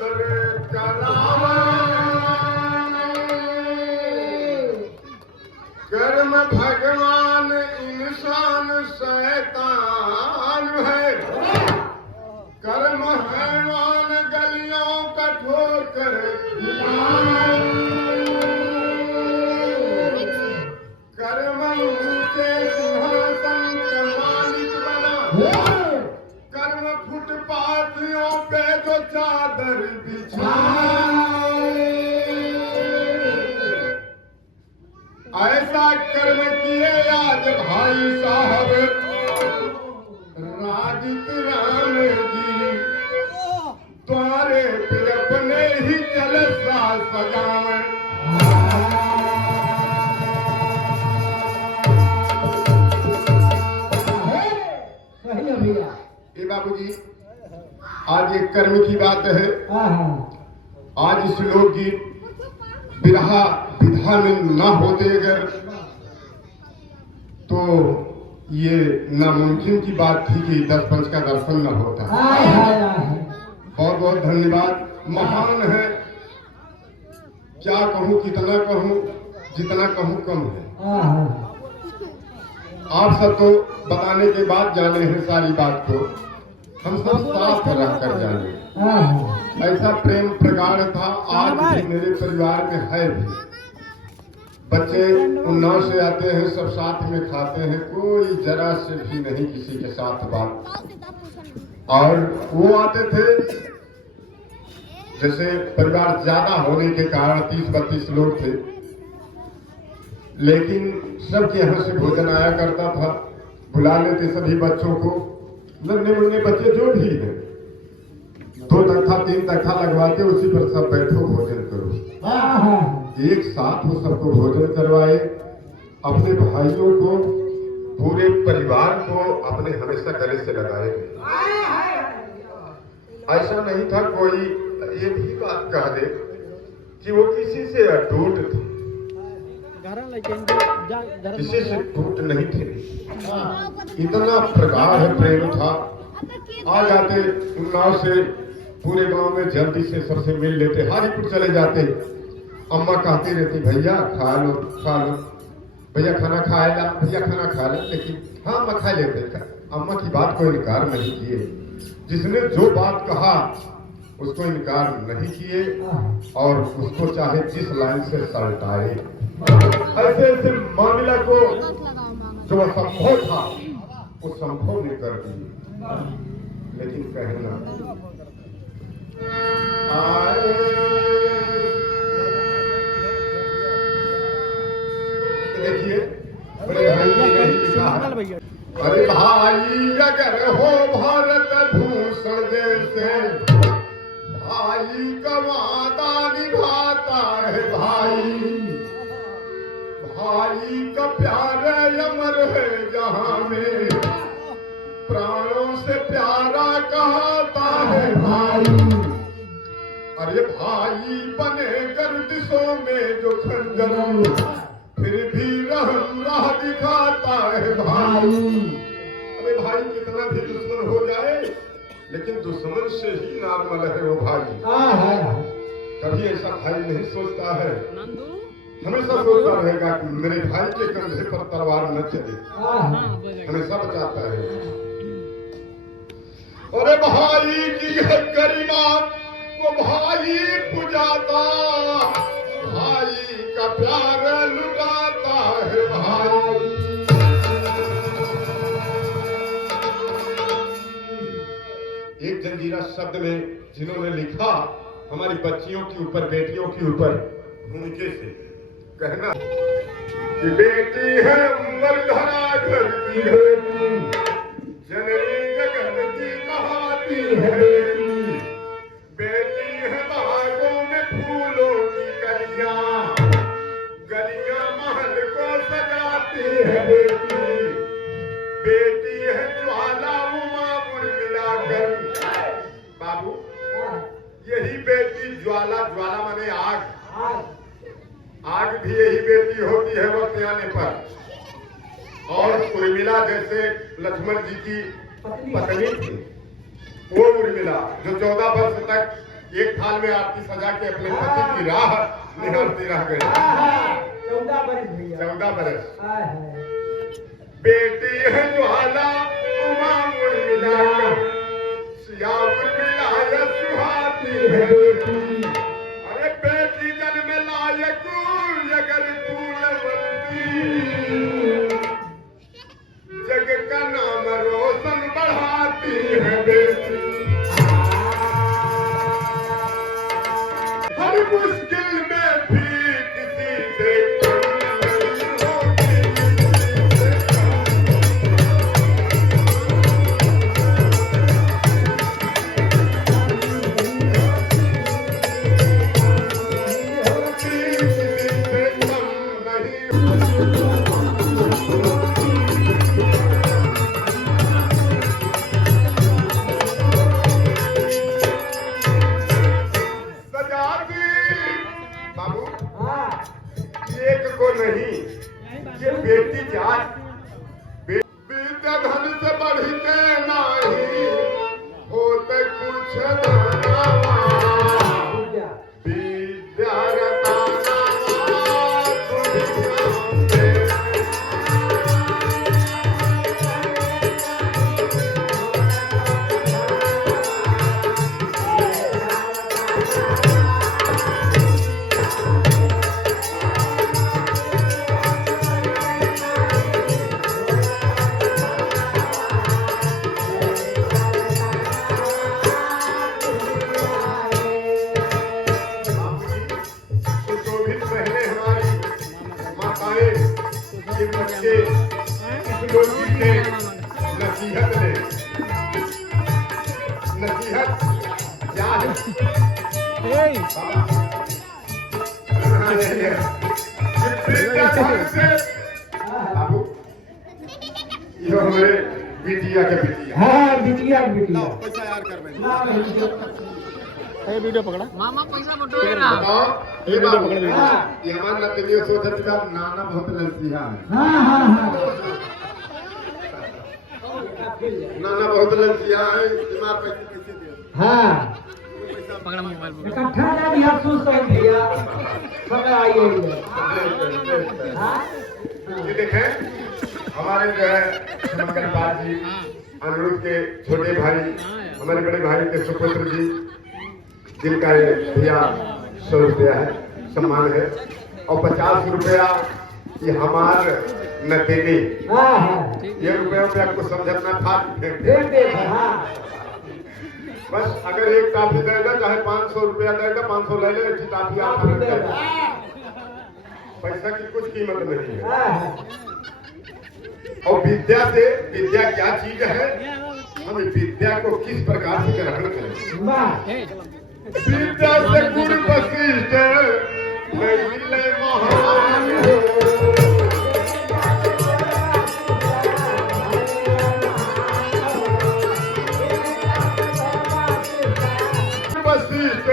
आदर करावे कर्म भगवान इंसान शैतान है कर्म हैवान गलियों कठोर कर कर्म ऊंचे सिंहासन का मालिक बना कर्म फुटपाथियों पे जो चादर बिछाए ऐसा कर्म किए आज भाई साहब राजित राम जी द्वारे पे अपने ही जलसा सजावे ये बाबूजी आज एक कर्म की बात है। आज इस लोकगीत बिरहा विधा में न होते अगर तो ये नामुमकिन की बात थी कि 10 पंच का दर्शन न होता। बहुत बहुत धन्यवाद। महान है, क्या कहूँ कितना कहूँ, जितना कहूँ कम है। आप सब तो बताने के बाद जाने हैं सारी बात को, हम सब साथ रह कर जाने। ऐसा प्रेम प्रगाढ़ था आज भी मेरे परिवार में है भी। बच्चे उन्नाव से आते हैं, सब साथ में खाते हैं, कोई जरा से भी नहीं किसी के साथ बात। और वो आते थे जैसे परिवार ज्यादा होने के कारण 30-32 लोग थे, लेकिन सबके यहाँ से भोजन आया करता था। बुला लेते सभी बच्चों को, नन्हे मुन्ने बच्चे जो भी हैं, 2 तख्ता 3 तख्ता लगवाते, उसी पर सब बैठो भोजन करो। एक साथ वो सबको भोजन करवाए, अपने भाइयों को, पूरे परिवार को अपने हमेशा गले से लगाए। ऐसा नहीं था कोई ये भी बात कह दे कि वो किसी से अटूट थे, किसी से टूट नहीं थे। इतना प्रगाढ़ प्रेम था। आ जाते उन्नाव से, पूरे गांव में जल्दी से सबसे मिल लेते, हाजीपुर चले जाते। अम्मा कहती रहती भैया खा लो खा लो, भैया खाना खाएगा, भैया खाना खा ले, लेकिन हाँ अम्मा खा लेते। अम्मा की बात को इनकार नहीं किए, जिसने जो बात कहा उसको इनकार नहीं किए और उसको चाहे जिस लाइन से सलटाए। ऐसे ऐसे मामला को जो असंभव था वो संभव नहीं कर दिए। लेकिन कहना देखिए बड़े भाई ने लिखा है, अरे भाई अगर हो भारत भूषण जैसे भाई का वादा निभाता है भाई, भाई का प्यार अमर है जहां में प्राणों से प्यारा कहता है भाई। अरे भाई बने गर्दिशों में जो खंजर फिर भी रहम राह दिखाता है भाई। अरे भाई कितना भी दुश्मन हो जाए लेकिन दुश्मन से ही नॉर्मल है वो भाई। कभी ऐसा भाई नहीं सोचता है, हमेशा सोचता रहेगा कि मेरे भाई के कंधे पर तलवार न चले, हमेशा बचाता है। अरे भाई की है गरिमा वो भाई पुजाता, भाई का प्यार लुटाता है भाई। एक जंजीरा शब्द में जिन्होंने लिखा हमारी बच्चियों के ऊपर, बेटियों के ऊपर भूमिके से कहना कि बेटी है वरधरा घर की बेटी, जननी जगत की कहाती है बेटी, बेटी है बागों में फूलों की गलियां, गलियां महल को सजाती है बेटी, बेटी है ज्वाला उमा उर्मिला कर। बाबू यही बेटी ज्वाला, ज्वाला माने आग, आग भी यही बेटी होती है वक्त आने पर। और उर्मिला जैसे लक्ष्मण जी की पत्नी थी, वो उर्मिला जो 14 वर्ष तक एक थाल में आरती सजा के अपने पति की राह निहारते रह गए। 14 बरस भैया। 14 बरस। बेटी है ज्वाला उमा उर्मिला सिया उर्मिला या सुहाती है बेटी। अरे बेटी जन्म लायक अगर कुलवती जग का नाम रोशन बढ़ाती है बेटी। हर मुश्किल में भी किसी से नहीं ये बेटी जात विद्या धन से बढ़ के नहीं होते कुछ विद्या बच्चे इस लोग के नसीहत ले नसीहत क्या है बाबू ये हमारे बिटिया के बिटिया। हाँ बिटिया बिटिया पैसा यार कर वीडियो पकड़ा मामा पैसा बटोरेगा। ये वीडियो पकड़ वीडियो ये हमारा नतनिया सोचत का नाना बहुत ललसिया है। हाँ हाँ हाँ नाना बहुत ललसिया है दिमाग पैसे कैसे दे। हाँ पकड़ा मोबाइल पकड़ा। इकट्ठा ना भी अफसोस कर भैया पकड़ाइए। ये देखें हमारे जो है शंकर पाल जी अनिरुद्ध के छोटे भाई हमारे बड़े भाई के सुपुत्र जी जिनका भैया 100 रुपया है सम्मान है और 50 रुपया ये हमार नतीनी ये रुपयों पे आपको समझना था। बस अगर एक टाफी देगा चाहे 500 रुपया देगा 500 ले ले अच्छी टाफी आप पैसा की कुछ कीमत नहीं है। और विद्या से विद्या क्या चीज है हम विद्या को किस प्रकार से ग्रहण करें। विद्या से गुरु वशिष्ठ मिले महान वशिष्ठ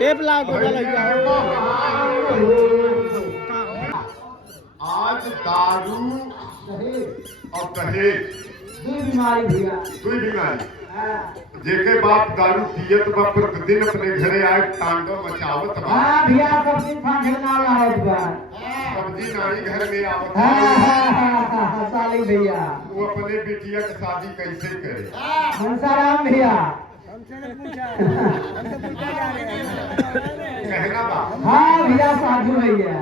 टेप ला को आज दारू और दहेज बीमारी भैया दुई बीमारी जेके बाप दारू पियत बा प्रतिदिन अपने घरे आए तांडव मचावत बा। हाँ भैया सब्जी खाने ना आवत बा सब्जी नारी घर में आवत हाँ साली भैया वो अपने बिटिया की शादी कैसे करे। मनसाराम भैया कहना बा हाँ भैया साधु भैया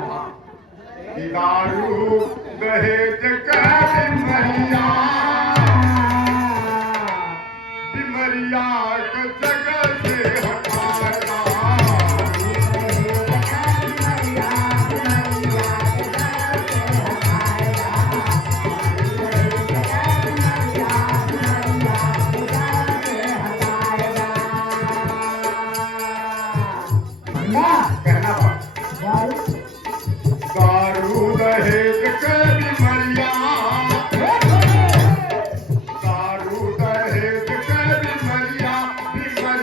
कि दारू दहेज का बिमरिया बिमरिया को जगह से हटाना। कहना बा दारू दहेज के बिमरिया दारू दहेज के बिमरिया बिमरिया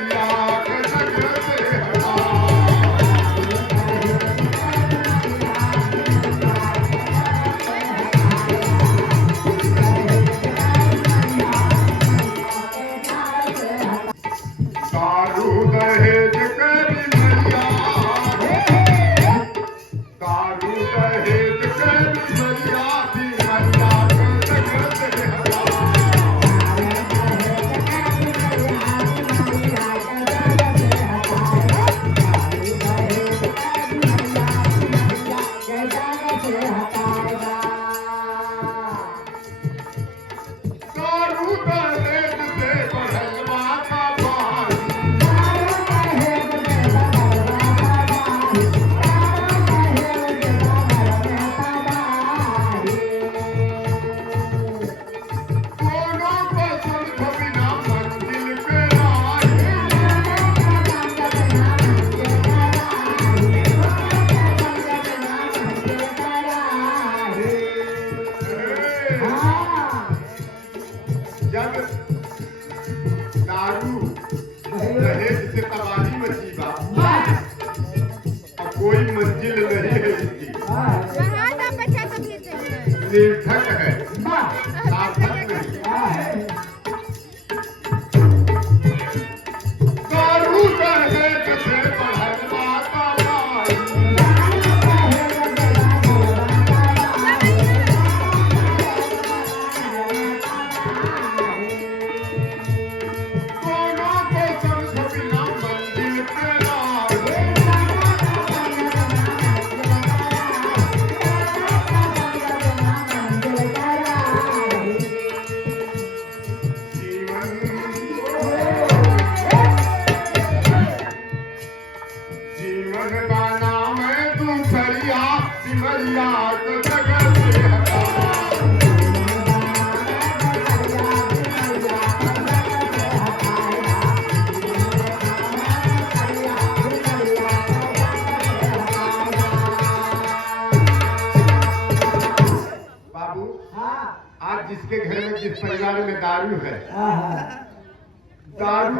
दारू दहेज से तबाही मची बा वाह और कोई मंजिल नहीं है इसकी। बहुत आप अच्छा तो भेजते हैं निर्थक है, वाह सार्थक नहीं। वाह दारू दहेज से बढ़ल बा तबाही। दोनों को समझ बिना मंजिल पे लाए। जीवन जीवन का नाम है दूसरिया सिमरिया को जगत से हटा। बाबू आज जिसके घर में जिस परिवार में दारू है, दारू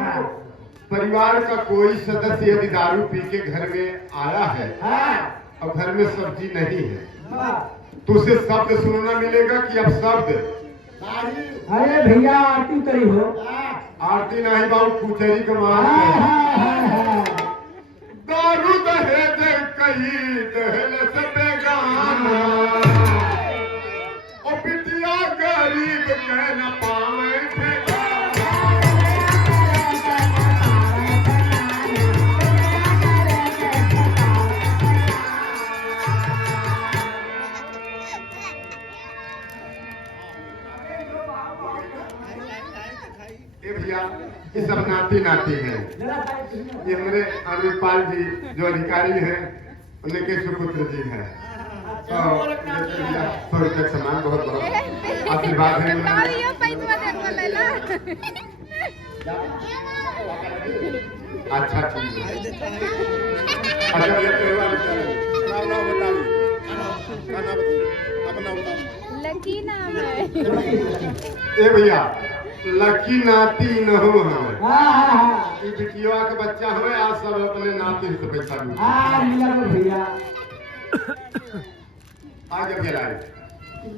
परिवार का कोई सदस्य यदि दारू पी के घर में आया है और घर में सब्जी नहीं है तो उसे शब्द सुनना मिलेगा कि अब शब्द अरे भैया आरती करी हो आरती नहीं बाबू कुचरी का मान है। दारू दहेज कही दहेज से बेगाना और बिटिया गरीब कह न पावे ठेकाना। ये भैया ये सब नाती नाती हैं। ये हमारे अमृतपाल जी जो अधिकारी हैं उनके सुपुत्र जी हैं। तो ये भैया 100 रुपये का सामान बहुत बहुत आशीर्वाद है उन्होंने। ये पैसा दे बोले ला अच्छा ठीक है। अच्छा ये परिवार लकी नाम है ये भैया लकी नाती न हो हमें ये बिटिया के बच्चा हुए आज सब अपने नाती से पैसा लूटे। भैया आगे चलाए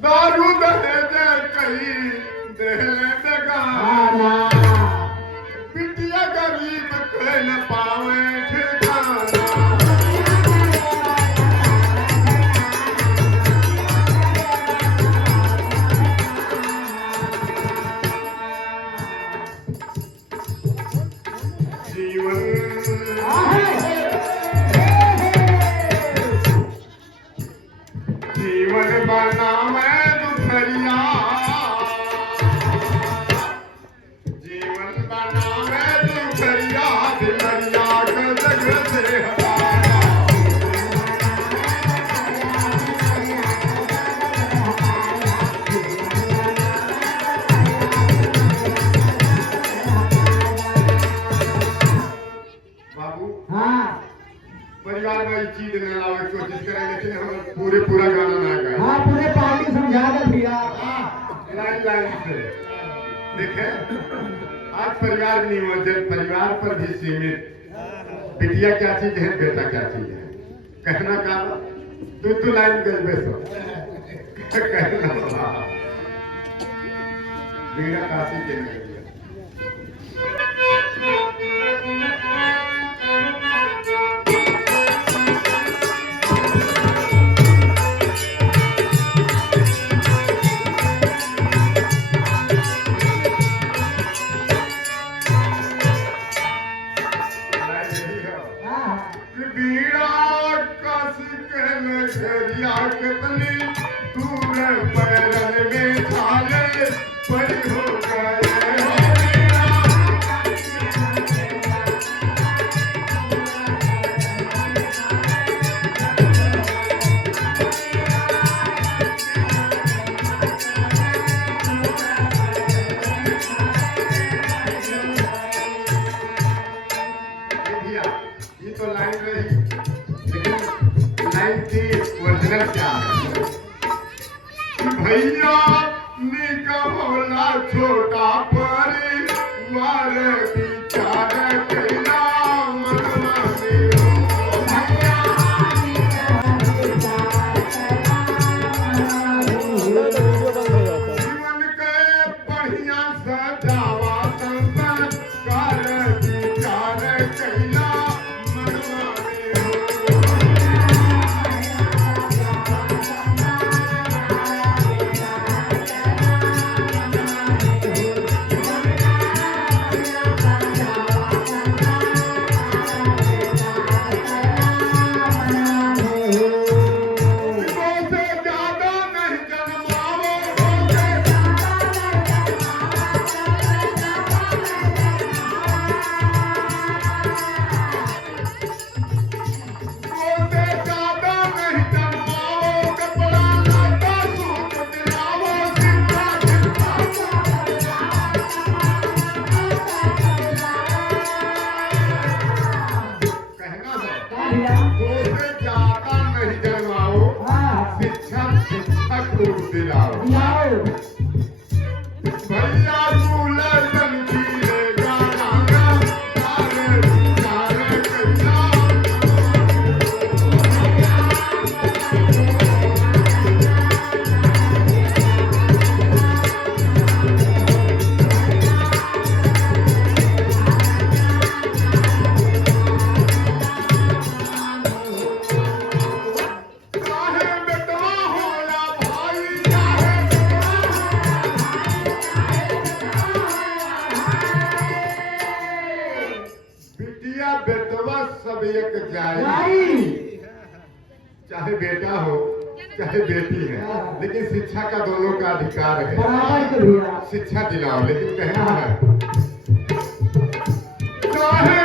दारू दहेज कही दहले बेगाना बिटिया गरीब कह न पावे ठिकाना। जीवन बना मैं दुखरिया जीवन बना मैं दुखरिया दिलरिया का जग से हटाया। बाबू परिवार में चीज न लावे कोशिश करें लेकिन हम पूरा गाना ना गाए। पूरे पार्टी समझा दे भैया लाइन लाइन से देखे आज परिवार नियोजन परिवार पर भी सीमित। बिटिया क्या चीज है बेटा क्या चीज है कहना का तू लाइन गई बेसो कहना मेरा काशी के नगरिया। कितनी दूर पैरन में थाले पड़ी हो गए ये तो लाइन रही लेकिन लाइन की ओरिजिनल क्या है भैया निका होला छोटा परिवार विचार कैला मनवा में हो जीवन के बढ़िया सजावा संस्कार विचार कैला मनवा में हो से ज्यादा नहीं जन्माओ से ज्यादा नहीं जन्माओ कपड़ा लाता सूट दिलाओ जिंदा जिंदा कहना है से ज्यादा नहीं जन्माओ शिक्षा शिक्षक रूप दिलाओ भैया दूल्हा जंजीरे गाना तारे तारे कैला चाहे बेटवा हो या भाई चाहे बिटिया बेटवा सब एक जाए चाहे बेटा हो चाहे बेटी है लेकिन शिक्षा का दोनों का अधिकार है शिक्षा दिलाओ लेकिन कहना है चाहे